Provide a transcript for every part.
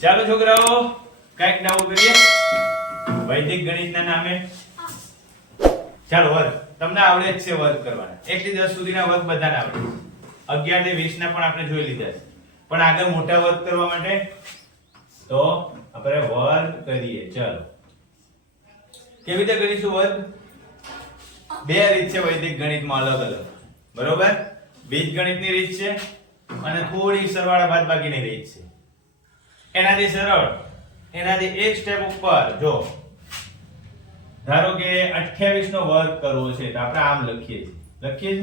ચાલો છોકરાઓ કઈક નવું કરીએ વૈદિક ગણિતના નામે. ચાલો વર્ગ તમને આવડે જ છે વર્ગ કરવાના. 1 થી 10 સુધીના વર્ગ બધાને આવડે છે. 11 થી 20 ના પણ આપણે જોઈ લીધા છે. પણ આગળ મોટા વર્ગ કરવા માટે તો આપણે વર્ગ કરીએ. ચાલો કેવી રીતે કરીશું વર્ગ? બે રીત છે વૈદિક ગણિતમાં અલગ અલગ. બરોબર? બીજગણિતની રીત છે અને થોડી સરવાળા બાદબાકીની રીત છે. એનાથી સરળ, એનાથી એક સ્ટેપ ઉપર જો ધારો કે 28 નો વર્ગ કરવો છે તો આપણે આમ લખીએ છીએ.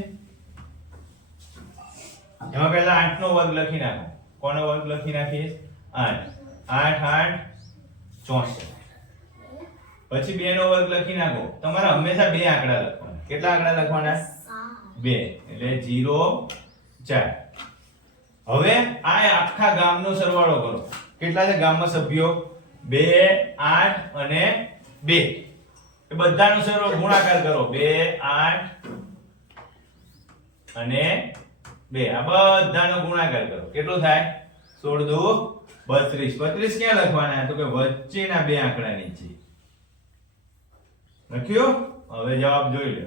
એમાં પહેલા 8 નો વર્ગ લખી નાખો. કોનો વર્ગ લખી નાખીએ? 8 8 8 64. પછી 2 નો વર્ગ લખી નાખો. તમારે હંમેશા બે આંકડા લખવાના. કેટલા આંકડા લખવાના? 2 એટલે 0 4. હવે આ આખા ગામનો સરવાળો કરો. કેટલા છે ગામમાં સભ્યો? 2 8 અને 2. એ બધાનો સરવાળો ગુણાકાર કરો. 2 8 અને 2 આ બધાનો ગુણાકાર કરો. કેટલો થાય? 16 દુ 32. 32 ક્યાં લખવાના? તો કે વચ્ચેના બે આંકડા નીચે લખ્યું. હવે જવાબ જોઈ લો.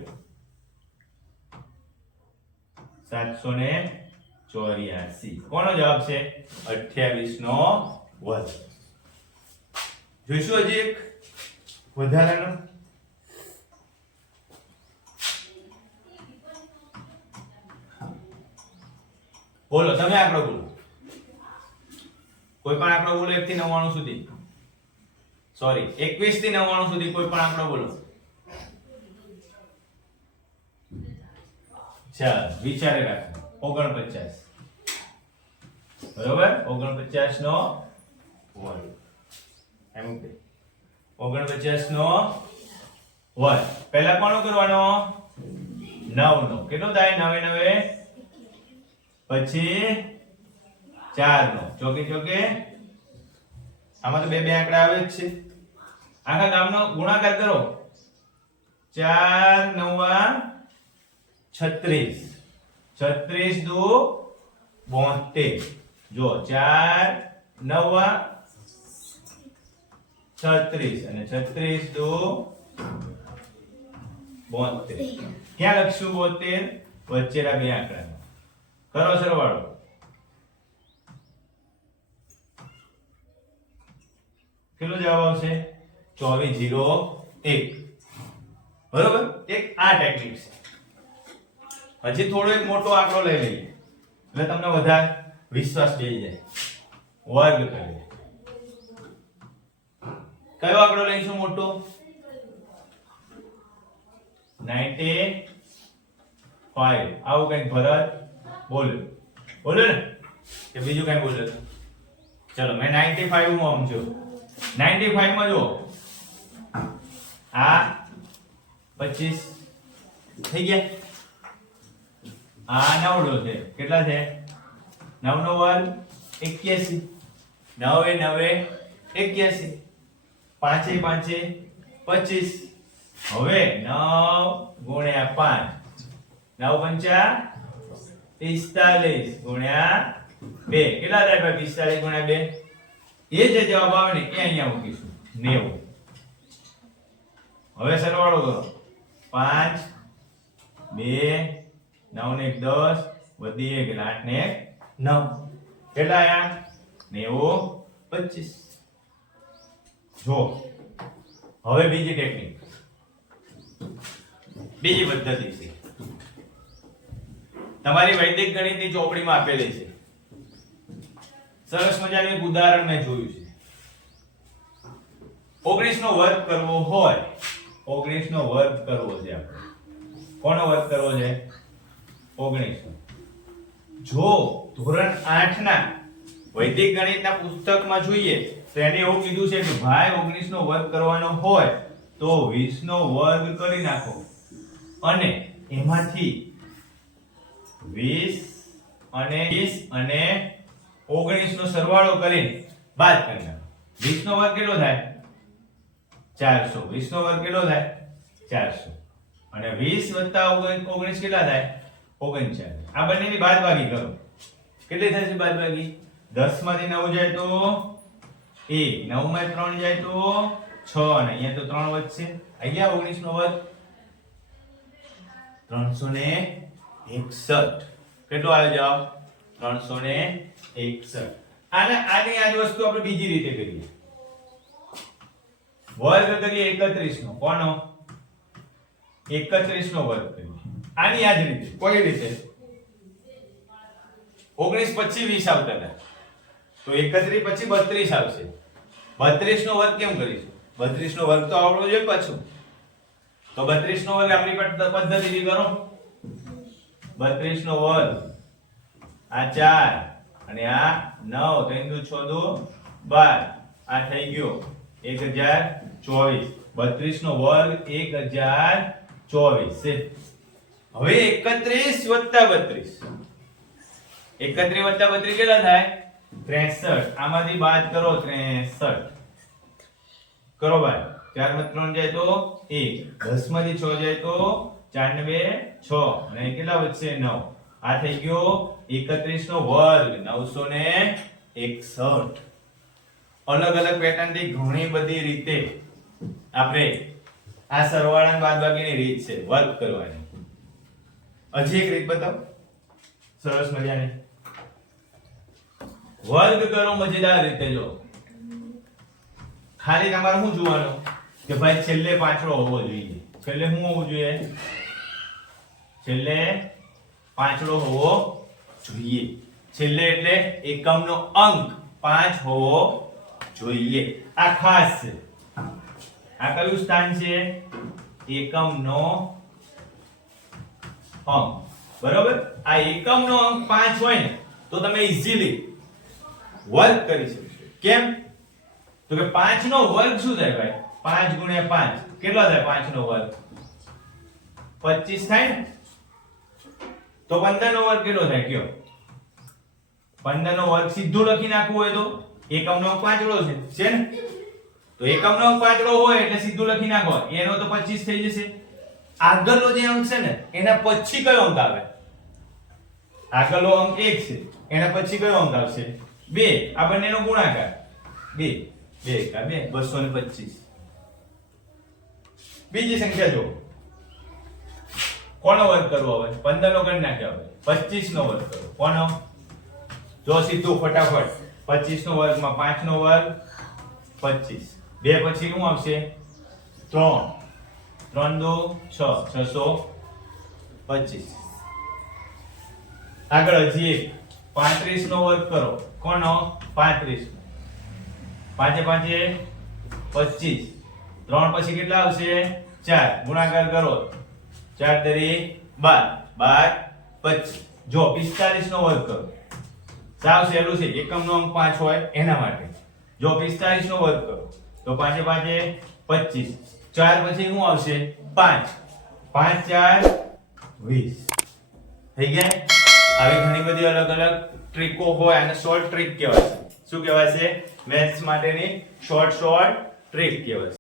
784. કોનો જવાબ છે? 28 નો વર્ગ. જોઈશું હજી એક વધારાનો. બોલો તમે આંકડો બોલો. કોઈ પણ આંકડો બોલો 1 થી 99 સુધી. સોરી 21 થી 99 સુધી કોઈ પણ આંકડો બોલો. ચાલ વિચારે રાખો. 49. બરોબર? 49 નો વર્ગ. એમ કે 49 નો વર્ગ. પહેલા કોનો કરવાનો? 9 નો. કેટલો થાય? 9 9 પછી 4 નો. ચોકે ચોકે આમાં તો બે બે આંકડા આવે જ છે. આખા ગામનો ગુણાકાર કરો. 4 9 36. 36 દુ 72. જો 4 9 36 અને 36 દુ 72. ક્યાં લખશું 72? વચ્ચેના બે આંકડા. કરો સરવાળો. કેટલો જવાબ આવશે? 2401. બરોબર? એક આ ટેકનિક છે. હજી થોડો એક મોટો આંકડો લઈ લઈએ એટલે તમને વધારે વિશ્વાસ બેસી જાય. વર્ગ કરીએ. કયો આંકડો લઈશું મોટો? 95. આવું કઈક ભરત બોલો ને કે બીજું કઈ બોલ્યો? ચલો મેં 95 માં સમજો. 95 માં જો આ 25 થઈ ગયા. આ નવડો છે. કેટલા છે? 9 નો વર્ગ 81. 9 9 81. 5 5 25. હવે 9 ગુણ્યા 5 9 પંચા 45 ગુણ્યા 2 કેટલા થાય ભાઈ? 45 ગુણ્યા 2. એ જે જવાબ આવે ને એ અહીંયા મૂકીશું 90. હવે સરવાળો કરો. 5 2 9 ને 1 10 વધી 1 એટલે 8 ને 1 9. કેટલા આયા? 90 25. જો હવે બીજી ટેકનિક, બીજી પદ્ધતિ છે. તમારી વૈદિક ગણિતની ચોપડીમાં આપેલી છે. સરસ મજાનું એક ઉદાહરણ મેં જોયું છે. 19 નો વર્ગ કરવો હોય, 19 નો વર્ગ કરવો છે આપણે. કોનો વર્ગ કરવો છે? 19 નો. જો ધોરણ 8 ના વૈદિક ગણિતના પુસ્તકમાં જોઈએ તો એને એવું કીધું છે કે ભાઈ 19 નો વર્ગ કરવાનો હોય તો 20 નો વર્ગ કરી નાખો અને એમાંથી 20 અને 19 નો સરવાળો કરીને બાદ કરી નાખો. 20 નો વર્ગ કેટલો થાય? 400. 20 નો વર્ગ કેટલો થાય? 400. અને 20 વત્તા 19 કેટલા થાય? 39. આ બંનેની બાદબાકી કરો. કેટલી થશે બાદબાકી? 10 માંથી 9 જાય તો 1 9 માં 3 જાય તો 6 અને અહીંયા તો 3 વધશે આવી ગયા 19 નો વર્ગ 361 કેટલો આવે જવાબ 361 આને આની આ જ વસ્તુ આપણે બીજી રીતે કરીએ વર્ગ કરીએ 31 નો કોનો 31 નો વર્ગ કરીએ આની આ જ રીતે કોઈ રીતે 19 પછી 20 આવતા હતા તો 31 પછી 32 આવશે 32 નો વર્ગ કેમ કરીશું 32 નો વર્ગ તો આવડવો જોઈએ પાછું તો 32 નો વર્ગ આપણી પદ્ધતિથી કરો 32 નો વર્ગ આ 4 અને આ 9 3 દુ 6 દુ 12 આ થઈ ગયો 1024 32 નો વર્ગ 1024 છે હવે 31 વત્તા 32 31 વત્તા 32 કેટલા થાય 63 આમાંથી બાદ કરો 63 કરો ભાઈ 4 માં 3 જાય તો 1 10 માંથી 6 જાય તો 4 ને 2 6 અને કેટલા વધશે 9 આ થઈ ગયો 31 નો વર્ગ 961 અલગ અલગ પેટર્ન થી ઘણી બધી રીતે આપણે આ સરવાળા બાદબાકીની રીત છે વર્ગ કરવાની હજી એક રીત બતાવો સરસ મજાની વર્ગ કરો મજેદાર રીતે જો ખાલી તમારે શું જોવાનું કે ભાઈ છેલ્લે પાંચડો હોવો જોઈએ છેલ્લે શું હોવું જોઈએ છેલ્લે પાંચડો હોવો જોઈએ છેલ્લે એટલે એકમનો અંક 5 હોવો જોઈએ આ ખાસ છે આ કયું સ્થાન છે એકમનો અંક બરોબર આ એકમનો અંક 5 હોય ને તો તમે ઈઝીલી વર્ગ કરી શકશો કેમ તો કે 5 નો વર્ગ શું થાય ભાઈ 5 ગુણ્યા 5 કેટલો થાય 5 નો વર્ગ 25 થાય ને તો 15 નો વર્ગ કેટલો થાય કયો 15 નો વર્ગ સીધું લખી નાખવું હોય તો એકમનો અંક પાંચડો છે ને તો એકમનો અંક પાંચડો હોય એટલે સીધું લખી નાખો એનો તો 25 થઈ જશે આગળનો જે અંક છે ને એના પછી કયો અંક આવે આગળનો અંક 1 છે એના પછી કયો અંક આવશે 2 આ બંનેનો ગુણાકાર 2 2 કા 2 225 બીજી સંખ્યા જો કોનો વર્ગ કરવો હવે 15 નો કરી નાખ્યો હવે 25 નો વર્ગ કરો કોનો જો સીધું ફટાફટ 25 નો વર્ગમાં 5 નો વર્ગ 25 2 પછી શું આવશે 3 3 2 6 625 આગળ હજી એક 35 નો વર્ગ કરો કોનો 35 પાંચે 25 3 પછી કેટલા આવશે 4 ગુણાકાર કરો 4 તરી 12 25 જો 45 નો વર્ગ કરો સાવ સહેલું છે એકમનો અંક 5 હોય એના માટે જો 45 નો વર્ગ કરો તો 5 25 4 પછી શું આવશે 5 5 4 20 થઈ ગયા આવી ઘણી બધી અલગ અલગ ટ્રીકો હોય અને શોર્ટ ટ્રીક કહેવાય છે શું કહેવાય છે મેથ્સ માટેની શોર્ટ ટ્રીક કહેવાય છે